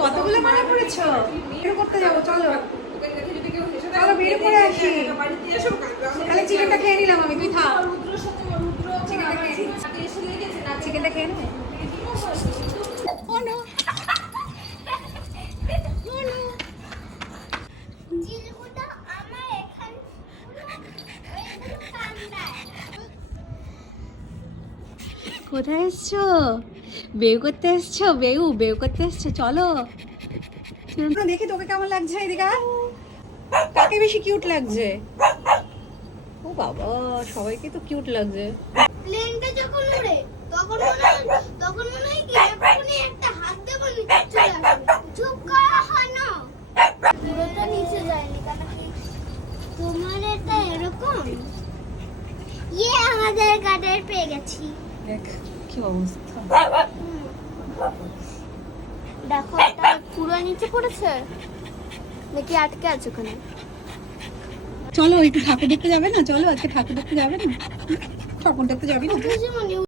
কতগুলো মালা পড়েছো? বের করতে যাবো, চলো চলো বের করে আসি। তাহলে চিকেনটা খেয়ে নিলাম আমি, তুই থাক। চিকেনটা খেয়ে নে। কোথায় এসছো? বেউ করতে এসছো? বেউ করতে এসছো? চলো দেখি তোকে কেমন লাগছে। এদিকে আয়। কাকে বেশি কিউট লাগছে? ও বাবা, সবাইকে তো কিউট লাগছে। প্লেনটা যখন উড়ে তখন মনে হয় কি এখনই একটা হাত দেবো নিচে চলে আসবে। চুপ করা হয় না, পুরোটা নিচে যায়নি কেন কি তোমার এটা এরকম? আমাদের গার্ডার পেয়ে গেছি। দেখ কি অবস্থা। দেখো এটা পুরো নিচে পড়েছে নাকি আটকে আছে ওখানে? চলো একটু ঠাকুর দেখতে যাবে না? চলো আজকে ঠাকুর দেখতে যাবে না? ঠাকুর দেখতে যাবি না?